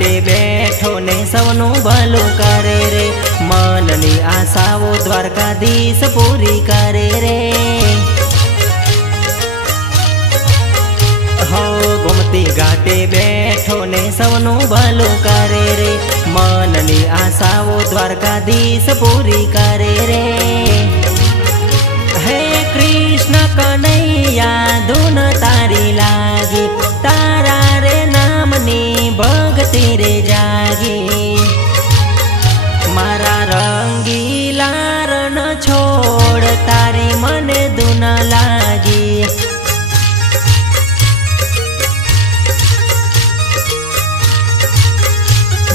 घाटे बैठो ने सौनु भलू करे रे। मननी आशाओ द्वारकाधीश पूरी करे रे। हो गोमती घाटे बैठो ने सौनु भलू करे रे। मननी आशाओ द्वारकाधीश पूरी करे रे। हे कृष्ण कन्हैया धुन तारी लागी, तारा रे नामनी भक्ति रे जागी। मारा रंगीला रण छोड़ तारी मने धुन लागी।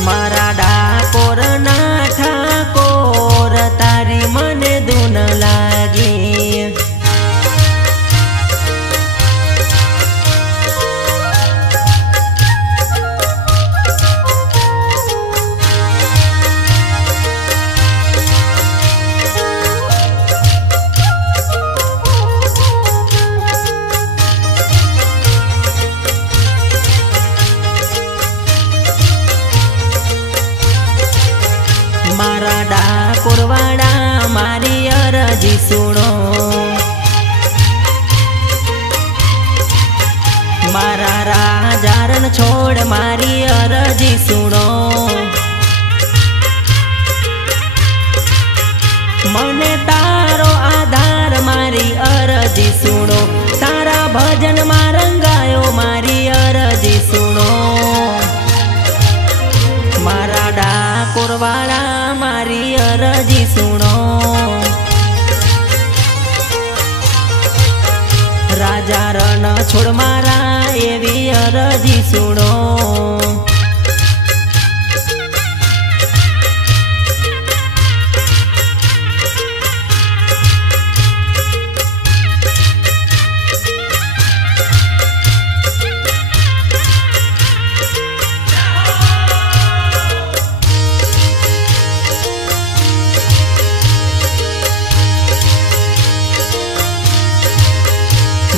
मारा डाकोर ना ठाकोर तारी मने धुन लागी। मारा डाकोरवाड़ा मारी अरजी सुनो। मारा राजा रण छोड़ मारी अरजी सुनो। मने तारो आधार मारी अरजी सुनो। तारा भजन में रंगायो मारी अरजी सुनो। मारा डाकोरवाड़ा मारी अरजी सुनो। राजा रण छोड़ मारा एवी अरजी सुनो।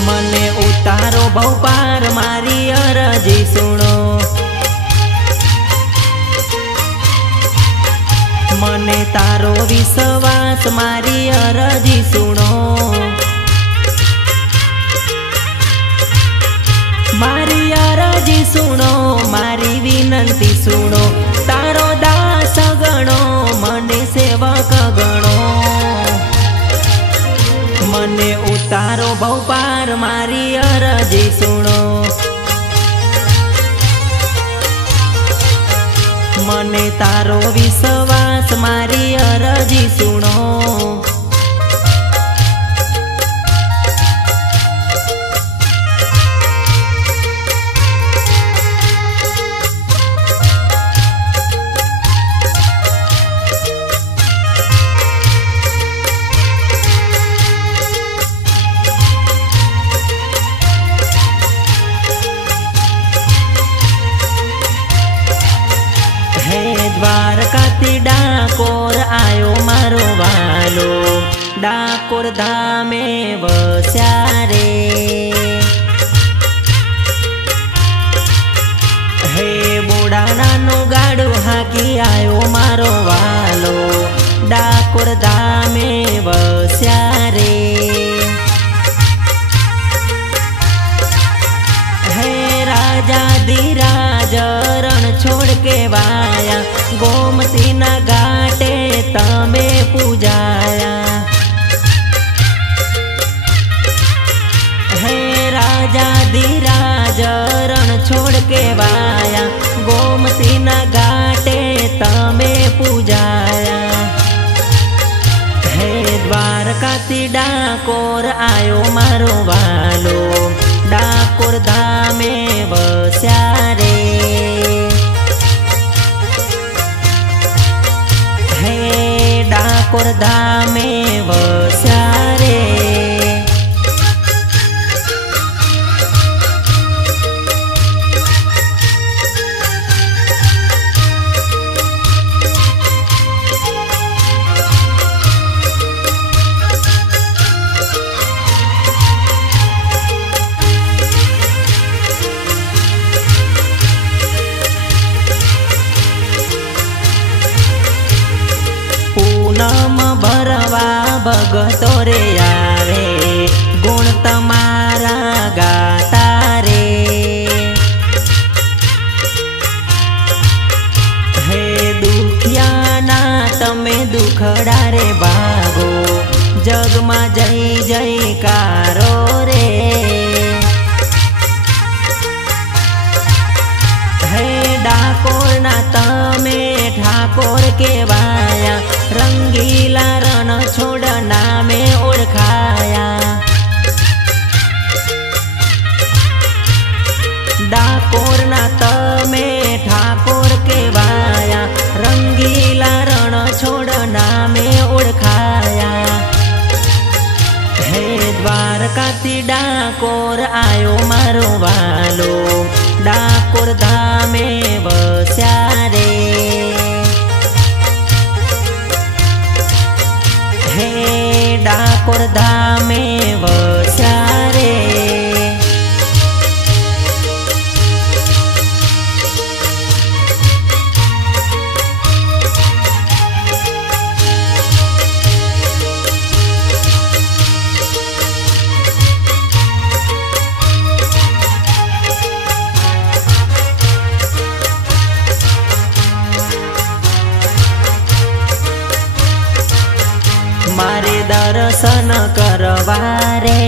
मने उतारो भवपार मारी अरजी सुनो। मने तारो विश्वास मारी अरजी सुनो। मारी अरजी सुनो, मारी विनंती सुनो। तारो दास गणो मने सेवक गणो। मने उतारो भवपार मारी अरजी सुनो। मने तारो विश्वास मारी अरजी सुनो। द्वारकाथी डाकोर आयो मारो वालो। डाकोर धामे वस्या रे। हे बोडानानु गाडू हाकी आयो मारो वालो। डाकोर धामे वस्या रे। हे राजा धीराज रण छोड़ के वाया। गोमती ना घाटे तमे पूजाया। हे राजा धीराज रण छोड़ के वाया। गोमती ना घाटे तमे पूजाया। हे द्वारकाथी डाकोर आयो मारो वालो। डाकोर धामे वस्या रे। डाकोर धामे वस्या रे। भगतो रे आवे गुण तमारा गाता रे। हे दुखिया ना तमे दुखड़ा रे भागो जग मा जय जयकारो रे। हे डाकोर ना तमे ठाकोर केवाया रंगीला रण छोड़ नामे ओळखाया। डाकोर ना तमे ठाकोर केवाया रंगीला रण छोड़ नामे ओळखाया। हे द्वारका थी डाकोर आयो मारो वालो डाकोर धामे वस्या रे। हे डाकोर धामे वस्या रे। मारे दर्शन करवा रे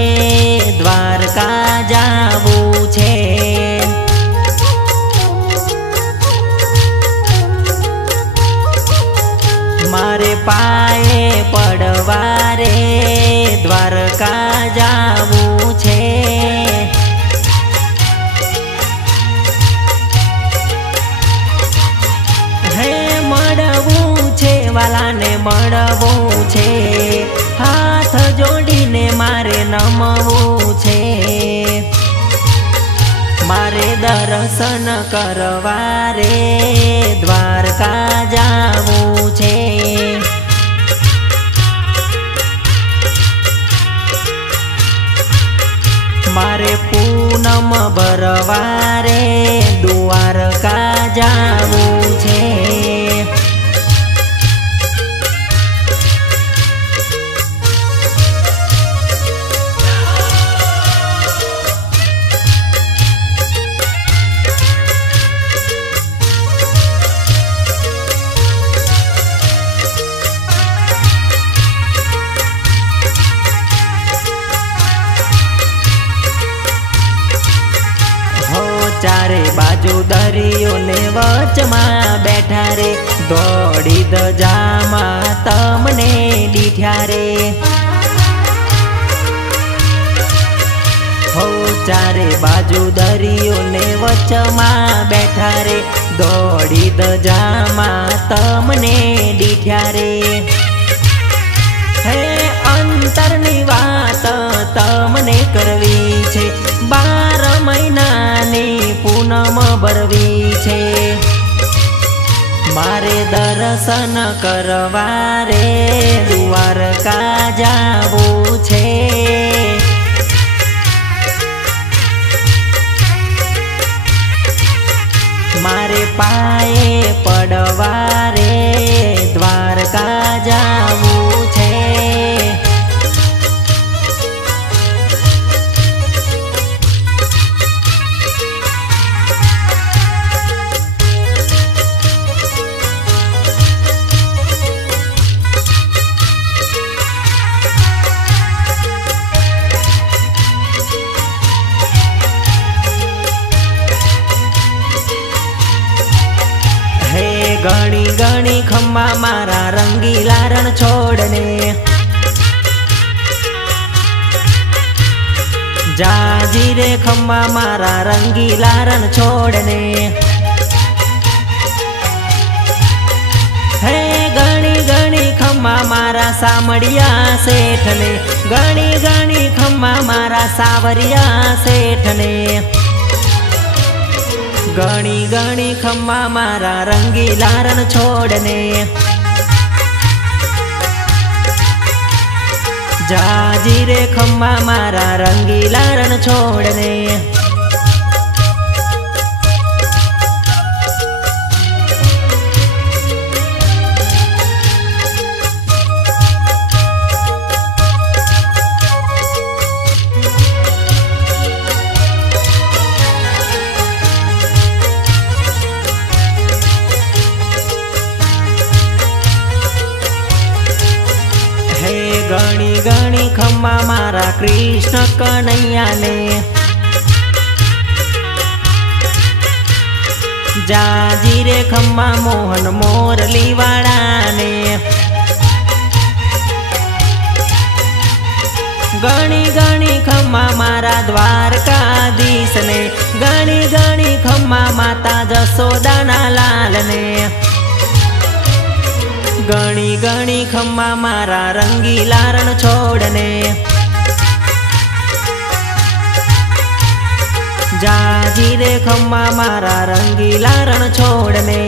द्वारका जावू छे। मारे पाए पड़वा रे द्वारका जावू छे। हे मळवू छे वाला ने मळवू छे हाथ जोड़ीने मारे नमवू छे। मारे दर्शन करवा रे द्वारका जावू छे। मारे पूनम भरवा रे द्वारका जावू छे। चारे बाजू दरियो ने वचमा बैठा रे दौड़ी दजामा तमने डीठ्या रे। हो चारे बाजू दरियो ने वचमा बैठा रे दौड़ी दजामा तमने डीठ्या रे। हे अंतरनी वात तमने करवी छे 12 महीनानी पूनम भरवी छे। मारे दर्शन करवा रे द्वारका जावू छे। मारे पाए पड़वा रे द्वारका जावू छे। गणी गणी खम्मा मारा रंगीला रण छोड़ने जाजी रे खम्मा मारा रंगीला रण छोड़ने। हे गणी गणी खम्मा मारा सामड़िया सेठने गणी गणी खम्मा मारा सावरिया सेठने। गणी गणी खम्मा मारा रंगीला रण छोड़ने जाजी रे खम्मा मारा रंगीला रण छोड़ने। गणी खम्मा मारा कृष्ण कन्हैया ने जाजी रे खम्मा मोहन मोरली वाला ने गणी गणी खम्मा मारा द्वारकाधीश ने गणी गणी खम्मा माता जसोदाना लाल ने गणी गणी खम्मा मारा रंगीला रणछोड़ ने जाजी रे खम्मा मारा रंगीला रणछोड़ ने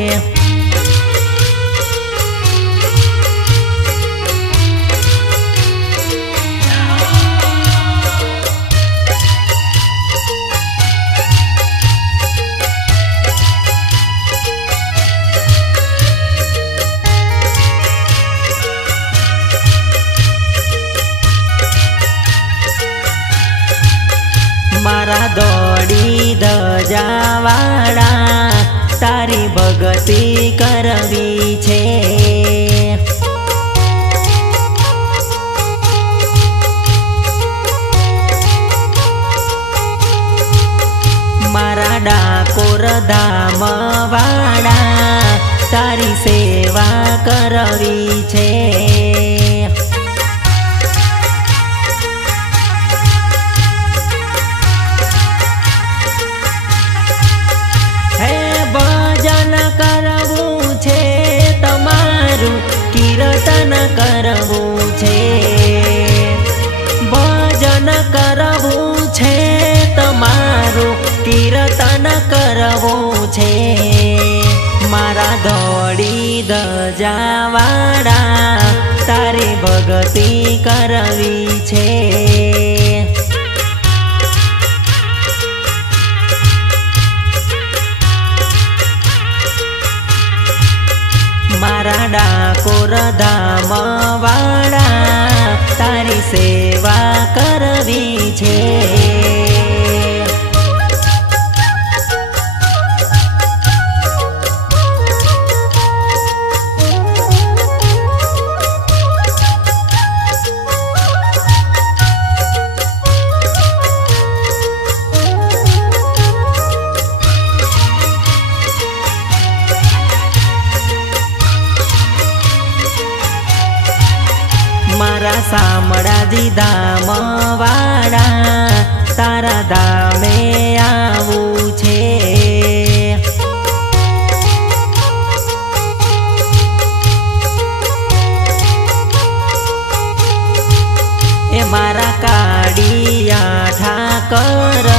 मारा दौड़ी धजावाड़ा तारी भगती करवी छे मारा डाकोर धाम वाड़ा तारी सेवा करवी छे कीर्तन करवू छे भजन करवू छे तमारू कीर्तन करवू छे मारा दौड़ी धजावाड़ा तारी भगती करवी छे मारा डाकोर धाम वाड़ा तारी सेवा करवी छे मारा शामળાજી धाम वाड़ा तारा धामे आवू छे ए मारा काड़िया ठाकर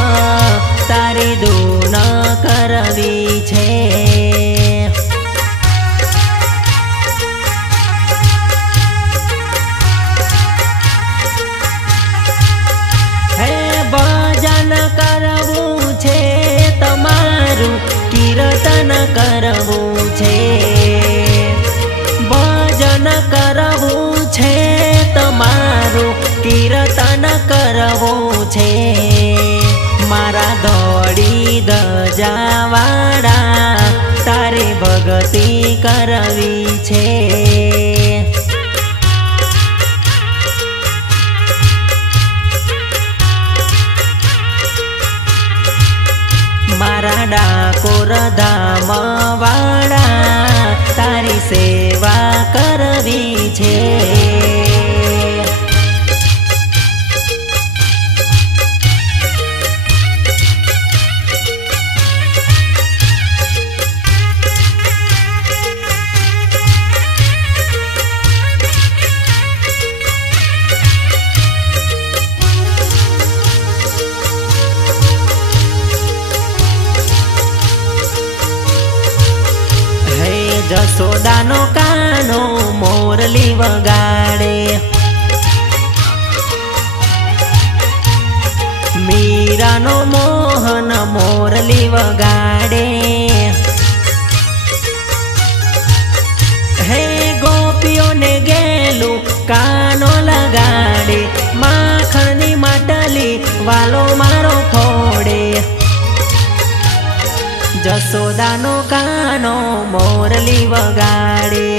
तारी धून करवी छे करवू छे तमारू कीर्तन करवू छे भजन करवू छे तमारू कीर्तन करवू छे मारा दौड़ी धजावाड़ा तारे भगती करवी छे मारा डाकोर धाम वाड़ा तारी सेवा करवी छे जसोदानो कानो मोरली वगाड़े मीरानो मोहन मोरली वगाड़े हे गोपियों ने गेलू कानो लगाड़े माखणनी માટલી वालो मारो फोड़े जसोदानो कानो मोरली वगाड़े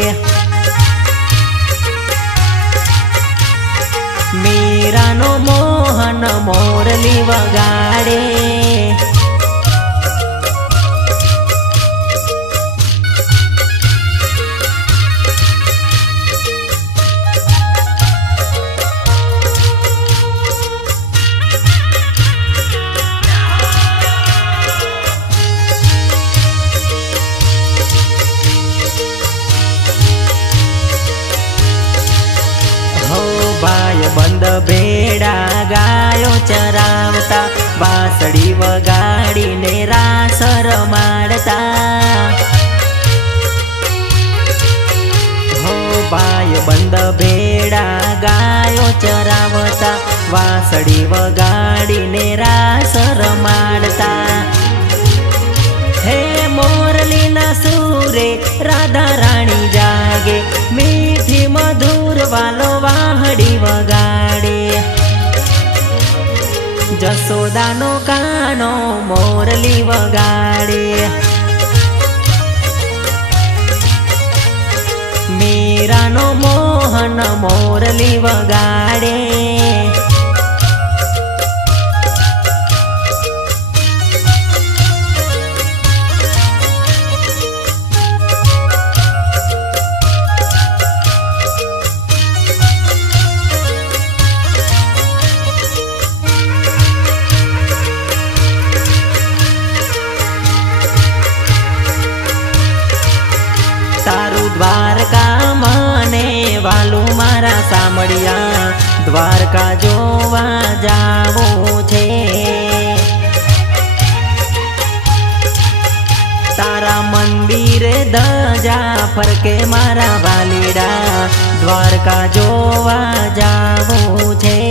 मीरानो मोहन मोरली वगाड़े। बंद भेड़ा गायो चरावता, बासड़ी वगाड़ी ने रास रमाड़ता। हो बाय बंद भेड़ा गायो चरावता, बासड़ी वगाड़ी ने रास रमाड़ता। हे मोरली ना सूरे राधा रानी जागे, मीठी मधुर वालो वाहड़ी वगाड़े। जसोदानो कानो मोरली वगाड़े। मीरानो मोहन मोरली वगाड़े। तारू द्वारका मने वालू मारा सामड़िया, द्वारका जोवा जावो छे। तारा मंदिर धजा फरके मारा वालीड़ा, द्वारका जोवा जावो छे।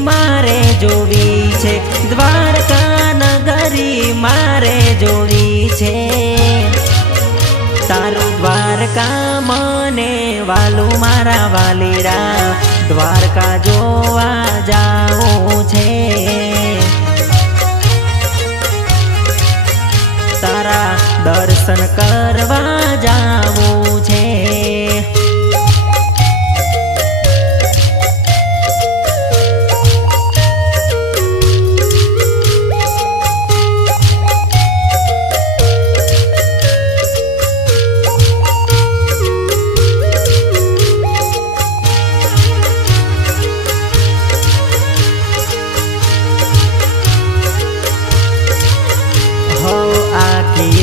मारे जोवी छे, द्वारका नगरी मारे जोवी छे। तारू द्वारका मने वालू मारा वालीड़ा, द्वारका जोवा जावो छे। तारा दर्शन करवा जावो छे।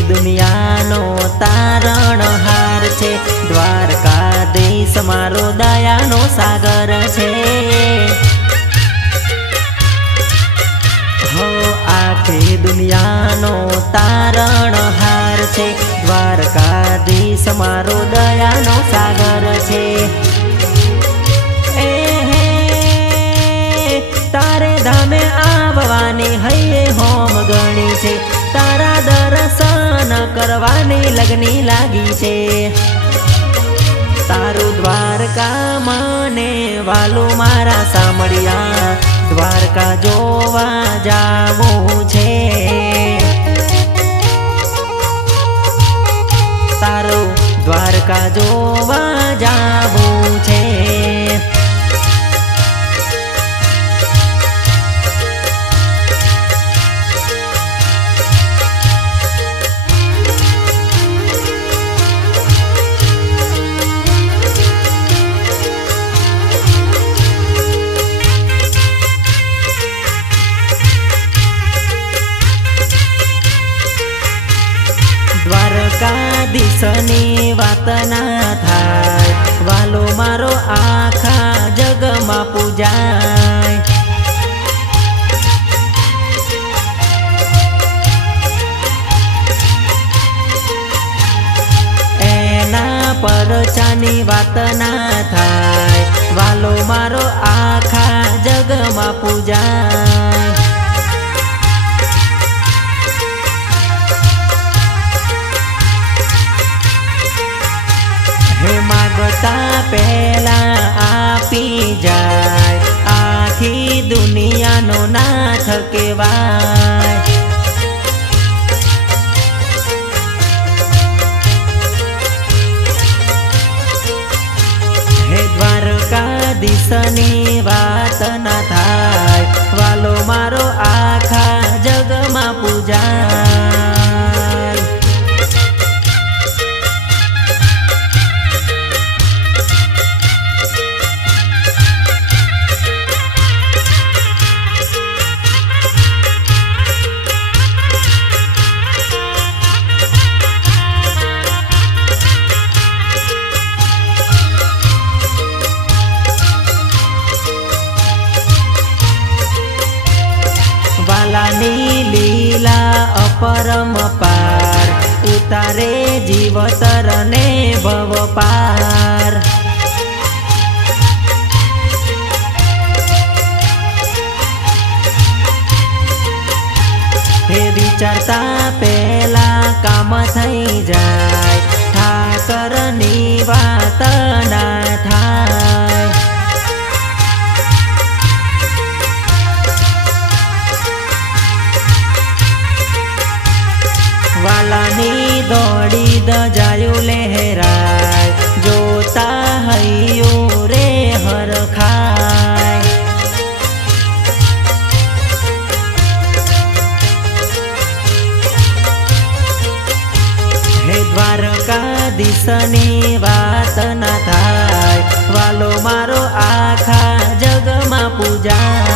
दुनिया नो तारण हार छे, द्वारकाधीश मारो दया नो सागर छे। हो आखी दुनिया नो तारण हार छे, द्वारकाधीश मारो दया नो सागर छे। तारे धामे आववानी हये होम गणी छे, तारा दर्शन करवानी लगनी लागी छे। तारू द्वारका मने वालू मारा सामड़िया, द्वारका जोवा जावो छे। तारू द्वारका जोवा जावो छे। द्वारकाधीशनी वात ना थाय, वालो मारो आखा जगमा पूजाय। एना परचानी वात ना थाय, वालो मारो आखा जगमा पूजाय। हे मागता पेला आपी जाय, आखी दुनिया नो नाथ केवाय। દ્વારકાધીશની વાત ના થાય, વાલો મારો આખા જગમાં પૂજાય. વાલાની લીલા અપરંપાર, ઉતારે જીવતર ને ભવ પાર. હે વિચારતા પેલા કામ થઈ જાય, ઠાકરની વાત ના થાય. વાલાની દોડી દજાયું લહેરાય, જોતા હૈયું રે હરખાય. હે દ્વારકાધીશની વાત ના થાય, વાલો મારો આખા જગમાં પૂજા.